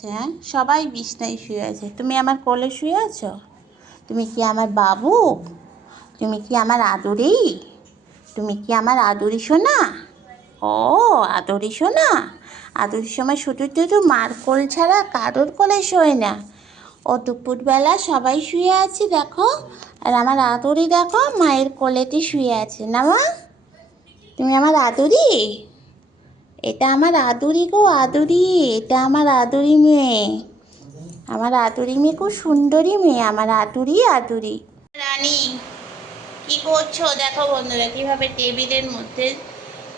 হ্যাঁ, সবাই বিছনায় শুয়ে আছে। তুমি আমার কোলে শুয়ে আছো? তুমি কি আমার বাবু? তুমি কি আমার আদুরি? তুমি কি আমার আদুরি সোনা? ও আদুরি সোনা, আদুরির সময় শুধু শুধু মার কোল ছাড়া কারোর কোলে শোয় না। ও দুপুরবেলা সবাই শুয়ে আছে দেখো, আর আমার আদুরি দেখো মায়ের কোলেতে শুয়ে আছে না মা? তুমি আমার আদুরি? এটা আমার আদুরি গো আদুরি, এটা আমার আদুরি মেয়ে। আমার আদুরি মেয়ে খুব সুন্দরী মেয়ে, আমার আদুরি আদুরি রানী। কি করছো দেখো বন্ধুরা, কিভাবে টেবিলের মধ্যে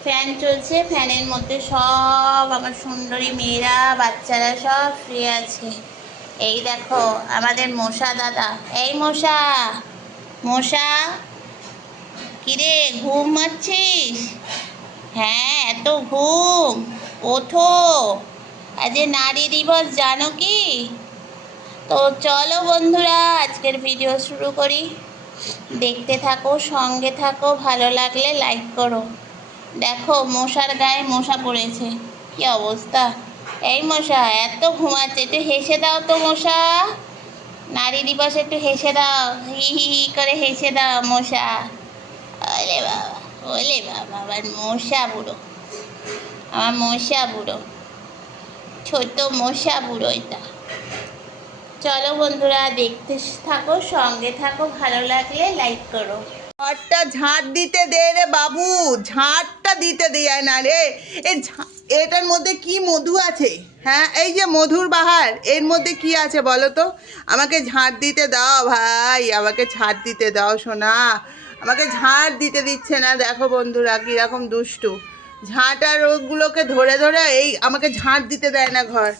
ফ্যান চলছে, ফ্যানের মধ্যে সব আমার সুন্দরী মেয়েরা বাচ্চারা সব শুয়ে আছে। এই দেখো আমাদের মশা দাদা, এই মশা, মশা কিরে ঘুমাচ্ছিস? হ্যাঁ এত ঘুম, ওঠো, আজ নারী দিবস জানো কি? তো চলো বন্ধুরা আজকের ভিডিও শুরু করি, দেখতে থাকো, সঙ্গে থাকো, ভালো লাগলে লাইক করো। দেখো মশার গায়ে মশা পড়েছে, কি অবস্থা। এই মশা এত ঘুমাচ্ছে, একটু হেসে দাও তো মশা, নারী দিবস একটু হেসে দাও, হি হি হি করে হেসে দাও মশা। ওলে বাবা, ওলে বাবা, আবার মশা বুড়ো, আমার মশা বুড়ো, ছোট মশা বুড়ো এটা। চলো বন্ধুরা দেখতে থাকো, সঙ্গে থাকো, ভালো লাগলে লাইক করো। ঘরটা ঝাঁট দিতে দে রে বাবু, ঝাঁটটা দিতে দেয় না রে। এটার মধ্যে কি মধু আছে? হ্যাঁ, এই যে মধুর বাহার, এর মধ্যে কি আছে বলো তো? আমাকে ঝাঁট দিতে দাও ভাই, আমাকে ঝাঁট দিতে দাও সোনা, আমাকে ঝাঁট দিতে দিচ্ছে না। দেখো বন্ধুরা কীরকম দুষ্টু, ঝাঁটার ওগুলোকে ধরে ধরে এই আমাকে ঝাঁট দিতে দেয় না ঘর।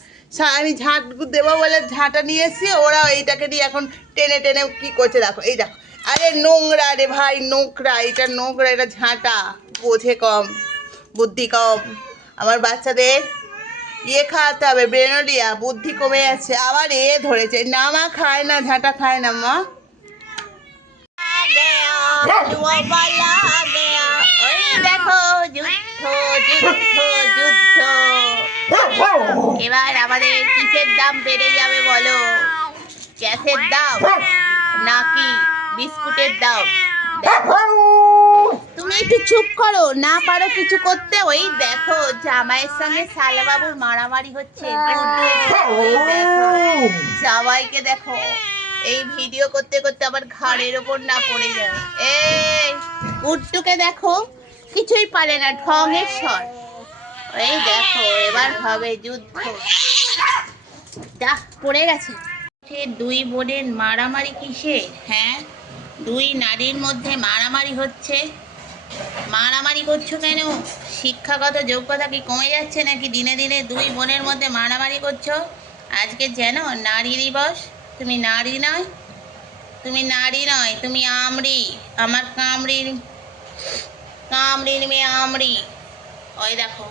আমি ঝাঁট দেবো বলে ঝাঁটা নিয়ে এসছি, ওরা এইটাকে নিয়ে এখন টেনে টেনে কি করছে দেখো, এই দেখো। আরে নোংরা রে ভাই, নোংরা, এটা নোংরা, এটা ঝাঁটা, বোঝে কম, বুদ্ধি কম। আমার বাচ্চাদের খাওয়াতে হবে, ব্রেনোলিয়া, বুদ্ধি কমে যাচ্ছে। আবার ধরেছে না, মা খায় না, ঝাঁটা খায় না মা। ওই দেখো যুদ্ধ যুদ্ধ যুদ্ধ। এবার আমাদের কিসের দাম বেড়ে যাবে বলো? গ্যাসের দাম নাকি বিস্কুটের দাম? তুমি একটু চুপ করো, না পারো কিছু করতে। ওই দেখো জামাইয়ের সঙ্গে শালাবাবুর মারামারি হচ্ছে। জামাইকে দেখো, এই ভিডিও করতে করতে আবার ঘাড়ের ওপর না পড়ে যায়। এই উট্টুকে দেখো, কিছুই পারে না, ঢঙের স্বর। এই দেখো এবার হবে যুদ্ধ, যা পড়ে গেছে। দুই বোনের মারামারি কিসে? হ্যাঁ, দুই নারীর মধ্যে মারামারি হচ্ছে। মারামারি করছো কেন? শিক্ষাগত যোগ্যতা কি কমে যাচ্ছে নাকি দিনে দিনে দুই বোনের মধ্যে মারামারি করছো? আজকে যেন নারী দিবস, তুমি নারী নয়, তুমি নারী নয়, তুমি আমরি, আমার কামড়ির, কামড়ির মেয়ে আমরি। ওই দেখো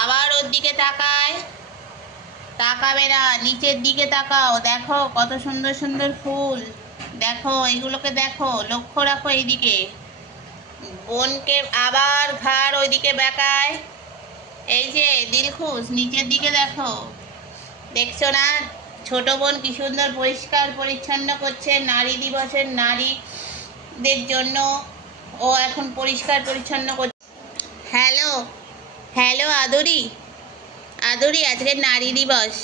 আবার ওর দিকে তাকায়, তাকাবে না, নিচের দিকে তাকাও, দেখো কত সুন্দর সুন্দর ফুল, দেখো এগুলোকে দেখো, লক্ষ্য রাখো এইদিকে। বোনকে আবার ঘাড় ওইদিকে বেঁকায়, এই যে দিলখুশ, নিচের দিকে দেখো, দেখছো না ছোট বোন কি সুন্দর পরিষ্কার পরিচ্ছন্ন করছে নারী দিবসের, নারীদের জন্য ও এখন পরিষ্কার পরিচ্ছন্ন করছে। হ্যালো হ্যালো আদুরি, আদুরি আজকে নারী দিবস,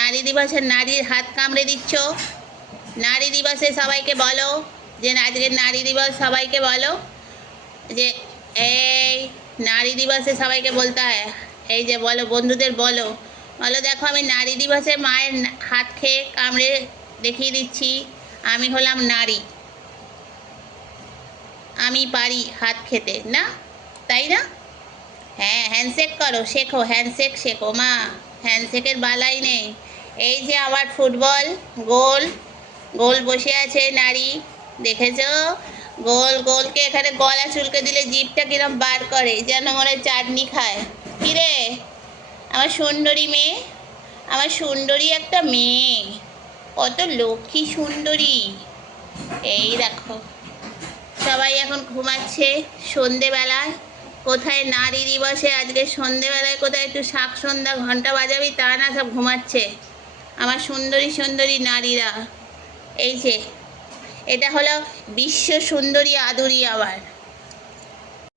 নারী দিবসের নারীর হাত কামড়ে দিচ্ছ। নারী দিবসে সবাইকে বলো যে আজকে নারী দিবস, সবাইকে বলো যে এই নারী দিবসে সবাইকে বলতে হয়, এই যে বলো বন্ধুদের বলো, বলো দেখো আমি নারী দিবসে মায়ের হাত খেয়ে কামড়ে দেখিয়ে দিচ্ছি, আমি হলাম নারী, আমি পারি হাত খেতে, না তাই না? হ্যাঁ হ্যান্ডশেক করো, শেখো, হ্যান্ডশেক শেখো মা, হ্যান্ডশেকের বালাই নেই। এই যে আবার ফুটবল গোল, গোল বসে আছে নারী, দেখেছো? গোল গোলকে এখানে গলা চুলকে দিলে জিভটা কিরম বার করে, যেন মনে চাটনি খায়। কিরে আমার সুন্দরী মেয়ে, আমার সুন্দরী একটা মেয়ে, কত লক্ষ্মী সুন্দরী। এই দেখো সবাই এখন ঘুমাচ্ছে সন্ধেবেলায়, কোথায় নারী দিবসে আজকে সন্ধেবেলায় কোথায় একটু শাক সন্ধ্যা ঘন্টা বাজাবি, তা না, সব ঘুমাচ্ছে আমার সুন্দরী সুন্দরী নারীরা। এই যে এটা হলো বিশ্ব সুন্দরী আদুরি আবার।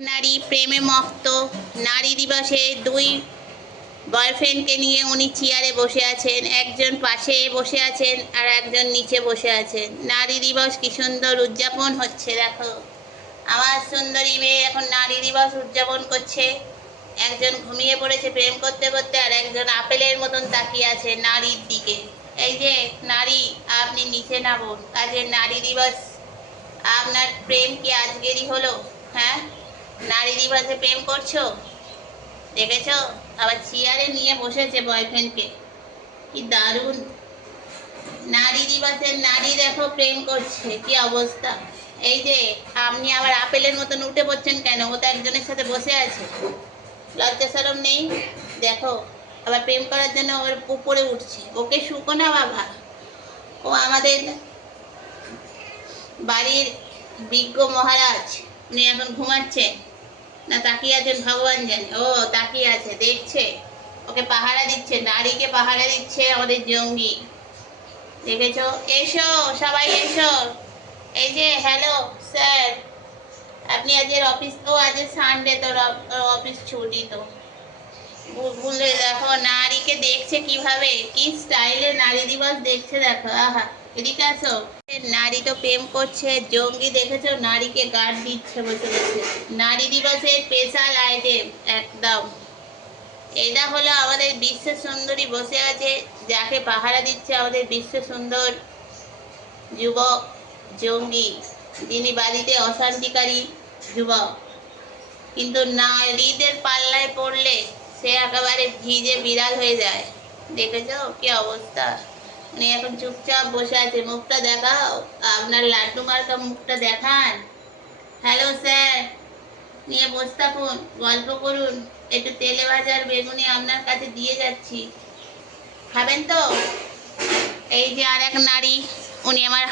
নারী প্রেমে মত্ত। নারী দিবসে দুই বয়ফ্রেন্ডকে নিয়ে উনি চেয়ারে বসে আছেন, একজন পাশে বসে আছেন আর একজন নিচে বসে আছেন। নারী দিবস কি সুন্দর উদযাপন হচ্ছে দেখো। আমার সুন্দরী মেয়ে এখন নারী দিবস উদযাপন করছে। একজন ঘুমিয়ে পড়েছে প্রেম করতে করতে, আর একজন আপেলের মতন তাকিয়ে আছে নারীর দিকে। এই যে নারী, আপনি নিচে নামুন। আজকে নারী দিবস, আপনার প্রেম কি আজকেরই হলো? হ্যাঁ, নারী দিবসে প্রেম করছো, দেখেছো? আবার চেয়ারে নিয়ে বসেছে বয়ফ্রেন্ডকে, কি দারুণ। নারী দিবসের নারী দেখো প্রেম করছে, কি অবস্থা। এই যে আপনি আবার আপেলের মতন উঠে পড়ছেন কেন? ও তো একজনের সাথে বসে আছে, লজ্জা শরম নেই? দেখো আবার প্রেম করার জন্য ওর উপরে উঠছে। ওকে শুকো না বাবা, ও আমাদের বাড়ির বিজ্ঞ মহারাজ। উনি এখন ঘুমাচ্ছেন না তাকিয়ে আছেন ভগবান জানে। ও তাকিয়ে আছে, দেখছে, ওকে পাহারা দিচ্ছে, নারীকে পাহারা দিচ্ছে আমাদের জঙ্গি, দেখেছো? এসো সবাই এসো। এই যে হ্যালো স্যার, আপনি আজকের অফিস, ও আজকে সানডে তো, অফিস ছুটি তো। ভুলে দেখো নারীকে দেখছে কিভাবে, কি স্টাইলে নারী দিবস দেখছে দেখো। আহা, এদিকে আসো। নারী তো প্রেম করছে, জঙ্গি দেখেছো? নারীকে গার্ড দিচ্ছে বসে বসে। নারী দিবসের স্পেশাল আইটেম একদম। এটা হলো আমাদের বিশ্ব সুন্দরী বসে আছে, যাকে পাহারা দিচ্ছে আমাদের বিশ্ব সুন্দর যুবক জঙ্গি, যিনি বাড়িতে অশান্তিকারী যুবক। কিন্তু নারীদের পাল্লায় পড়লে সে একেবারে ভিজে বিড়াল হয়ে যায়। দেখেছো কি অবস্থা? উনি এখন চুপচাপ বসে আছে। মুখটা দেখাও, আপনার লাড্ডু মার্কা মুখটা দেখান। হ্যালো স্যার, নিয়ে বসে থাকুন, গল্প করুন। একটু তেলে ভাজার বেগুনি আপনার কাছে দিয়ে যাচ্ছি, খাবেন তো? এই যে আর এক নারী, উনি আমার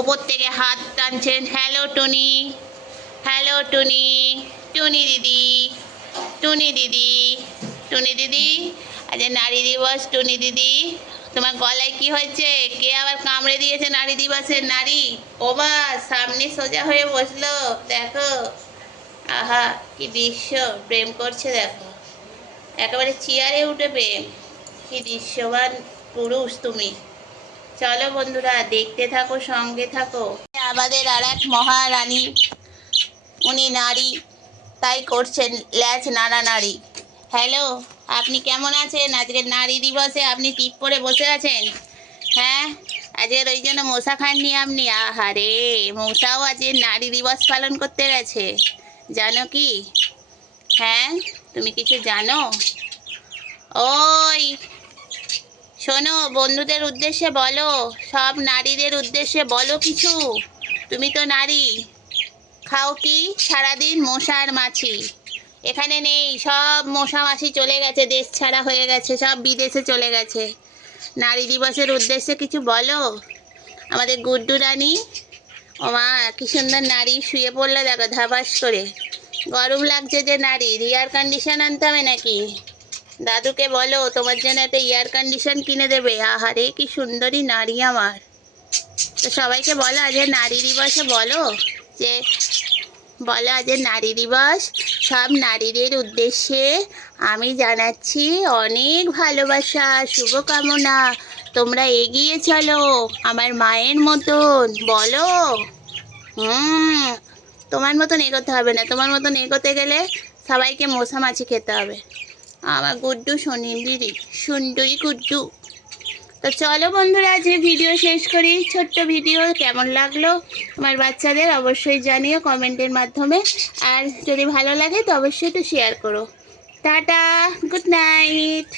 ওপর থেকে হাত টানছেন। হ্যালো টুনি, হ্যালো টুনি, টুনি দিদি, টুনি দিদি, টুনি দিদি, আজ নারী দিবস। টুনি দিদি, তোমার গলায় কি হয়েছে? কে আবার কামড়ে দিয়েছে নারী দিবসের নারী? ও মা, সামনে সোজা হয়ে বসলো, দেখো। আহা, কি দৃশ্য, প্রেম করছে দেখো, একেবারে চেয়ারে উঠে প্রেম। কি দৃশ্যবান পুরুষ তুমি। চলো বন্ধুরা, দেখতে থাকো, সঙ্গে থাকো। আমাদের আর এক মহারানী, উনি নারী, তাই করছেন ল্যাজ নাড়ানাড়ি। হ্যালো, আপনি কেমন আছেন? আজকের নারী দিবসে আপনি টিপ পরে বসে আছেন, হ্যাঁ? আজকের ওই জন্য মশা খাননি আপনি? আহারে, মশাও আজকে নারী দিবস পালন করতে গেছে, জানো কি? হ্যাঁ, তুমি কিছু জানো? ওই শোনো, বন্ধুদের উদ্দেশ্যে বলো, সব নারীদের উদ্দেশ্যে বলো কিছু। তুমি তো নারী, খাও কি সারাদিন? মশার মাছি। এখানে নেই, সব মশা মাছি চলে গেছে, দেশ ছাড়া হয়ে গেছে, সব বিদেশে চলে গেছে। নারী দিবসের উদ্দেশ্যে কিছু বলো। আমাদের গুড্ডু রানী, ও মা, কি সুন্দর নারী শুয়ে পড়লে দেখো ধাবাস করে। গরম লাগছে যে নারী, এয়ার কন্ডিশন আনতে হবে নাকি? দাদুকে বলো তোমার জন্য একটা এয়ার কন্ডিশন কিনে দেবে। আহারে, কি সুন্দরী নারী আমার। তো সবাইকে বলো আজ নারী দিবসে বলো যে, বলো আজ নারী দিবস, সব নারীদের উদ্দেশ্যে আমি জানাচ্ছি অনেক ভালোবাসা, শুভকামনা। তোমরা এগিয়ে চলো আমার মায়ের মতন, বলো। তোমার মতন এগোতে হবে না, তোমার মতন এগোতে গেলে সবাইকে মশা মাছি খেতে হবে। আমার গুড্ডু শনিন্দিরি, সুন্দরী গুড্ডু। তো চলো বন্ধুরা, আজকে ভিডিও শেষ করি। ছোট্ট ভিডিও কেমন লাগলো আমার বাচ্চাদের অবশ্যই জানিও কমেন্টের মাধ্যমে। আর যদি ভালো লাগে তো অবশ্যই একটু শেয়ার করো। Tata, good night.